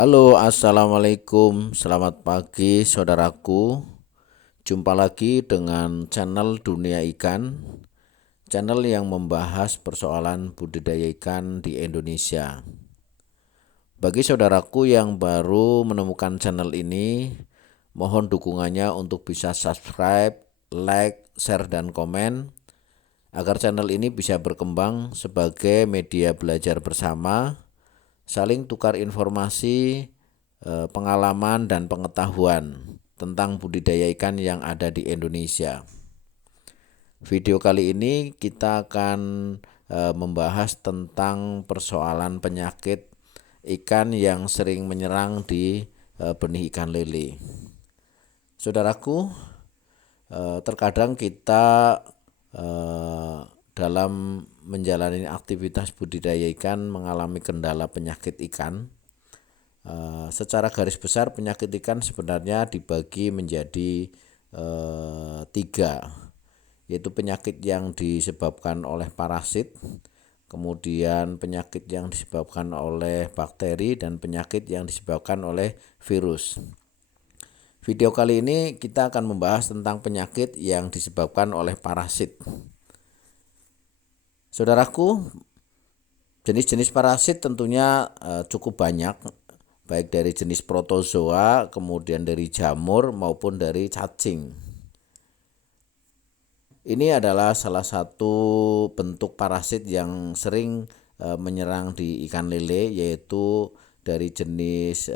Halo, assalamualaikum, selamat pagi saudaraku. Jumpa lagi dengan channel Dunia Ikan, channel yang membahas persoalan budidaya ikan di Indonesia. Bagi saudaraku yang baru menemukan channel ini, mohon dukungannya untuk bisa subscribe, like, share, dan komen agar channel ini bisa berkembang sebagai media belajar bersama, saling tukar informasi, pengalaman dan pengetahuan tentang budidaya ikan yang ada di Indonesia. Video kali ini kita akan membahas tentang persoalan penyakit ikan yang sering menyerang di benih ikan lele. Saudaraku, terkadang kita dalam menjalani aktivitas budidaya ikan mengalami kendala penyakit ikan. Secara garis besar penyakit ikan sebenarnya dibagi menjadi 3, yaitu penyakit yang disebabkan oleh parasit, kemudian penyakit yang disebabkan oleh bakteri, dan penyakit yang disebabkan oleh virus. Video kali ini kita akan membahas tentang penyakit yang disebabkan oleh parasit. Saudaraku, jenis-jenis parasit tentunya cukup banyak, baik dari jenis protozoa, kemudian dari jamur maupun dari cacing. Ini adalah salah satu bentuk parasit yang sering menyerang di ikan lele, yaitu dari jenis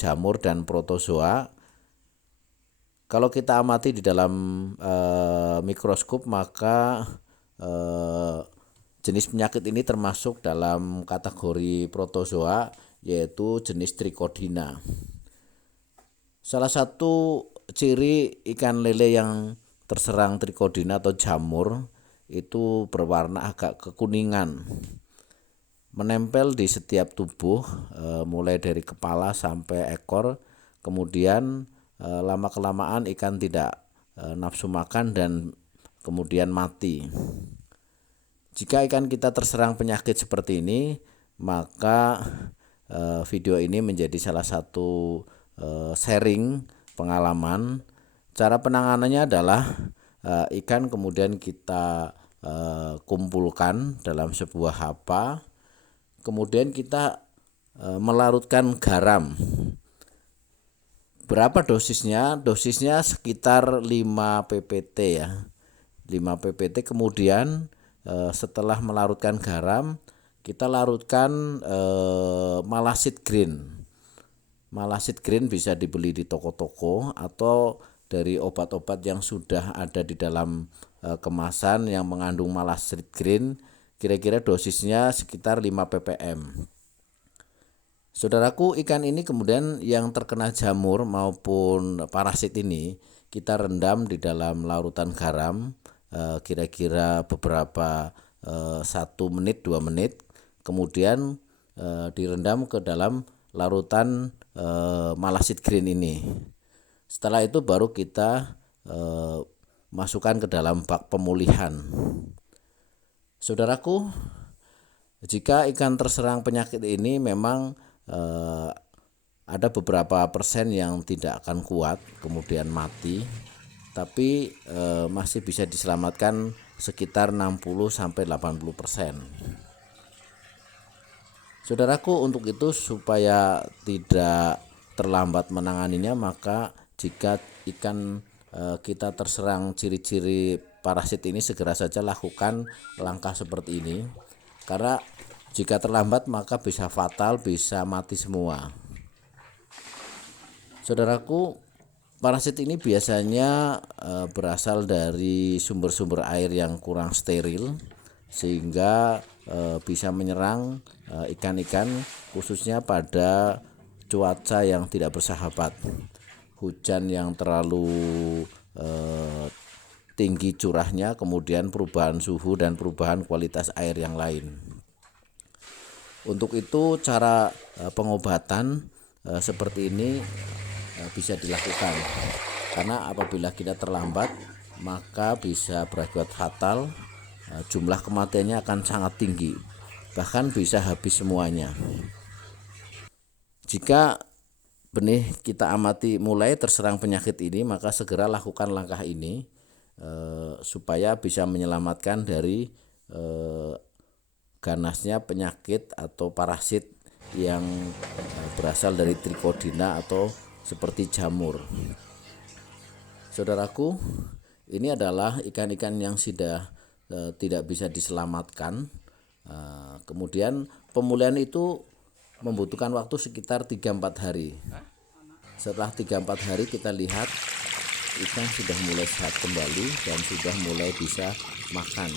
jamur dan protozoa. Kalau kita amati di dalam mikroskop, maka jenis penyakit ini termasuk dalam kategori protozoa, yaitu jenis Trichodina. Salah satu ciri ikan lele yang terserang Trichodina atau jamur itu berwarna agak kekuningan, menempel di setiap tubuh, mulai dari kepala sampai ekor. Kemudian lama-kelamaan ikan tidak nafsu makan dan kemudian mati. Jika ikan kita terserang penyakit seperti ini, maka video ini menjadi salah satu sharing pengalaman. Cara penanganannya adalah ikan kemudian kita kumpulkan dalam sebuah hapa, kemudian kita melarutkan garam. Berapa dosisnya? Dosisnya sekitar 5 ppt ya. 5 ppt. Kemudian setelah melarutkan garam, kita larutkan malasid green. Malasid green bisa dibeli di toko-toko atau dari obat-obat yang sudah ada di dalam kemasan yang mengandung malasid green. Kira-kira dosisnya sekitar 5 ppm. Saudaraku, ikan ini kemudian yang terkena jamur maupun parasit ini kita rendam di dalam larutan garam kira-kira beberapa 1 menit 2 menit, kemudian direndam ke dalam larutan malasid green ini. Setelah itu baru kita masukkan ke dalam bak pemulihan. Saudaraku, jika ikan terserang penyakit ini memang ada beberapa persen yang tidak akan kuat kemudian mati, tapi masih bisa diselamatkan sekitar 60-80%. Saudaraku, untuk itu supaya tidak terlambat menanganinya, maka jika ikan kita terserang ciri-ciri parasit ini, segera saja lakukan langkah seperti ini, karena jika terlambat maka bisa fatal, bisa mati semua. Saudaraku, parasit ini biasanya berasal dari sumber-sumber air yang kurang steril, sehingga bisa menyerang ikan-ikan khususnya pada cuaca yang tidak bersahabat, hujan yang terlalu tinggi curahnya, kemudian perubahan suhu dan perubahan kualitas air yang lain. Untuk itu cara pengobatan seperti ini bisa dilakukan, karena apabila kita terlambat maka bisa berakibat fatal. Jumlah kematiannya akan sangat tinggi, bahkan bisa habis semuanya. Jika benih kita amati mulai terserang penyakit ini, maka segera lakukan langkah ini supaya bisa menyelamatkan dari ganasnya penyakit atau parasit yang berasal dari Trichodina atau seperti jamur. Saudaraku, ini adalah ikan-ikan yang sudah tidak bisa diselamatkan. Kemudian pemulihan itu membutuhkan waktu sekitar 3-4 hari. Setelah 3-4 hari kita lihat ikan sudah mulai sehat kembali dan sudah mulai bisa makan.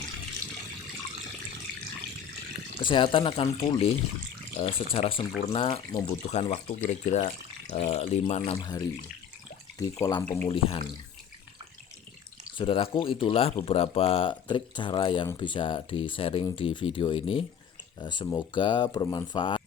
Kesehatan akan pulih secara sempurna membutuhkan waktu kira-kira 5-6 hari di kolam pemulihan. Saudaraku, itulah beberapa trik cara yang bisa di-sharing di video ini. Semoga bermanfaat.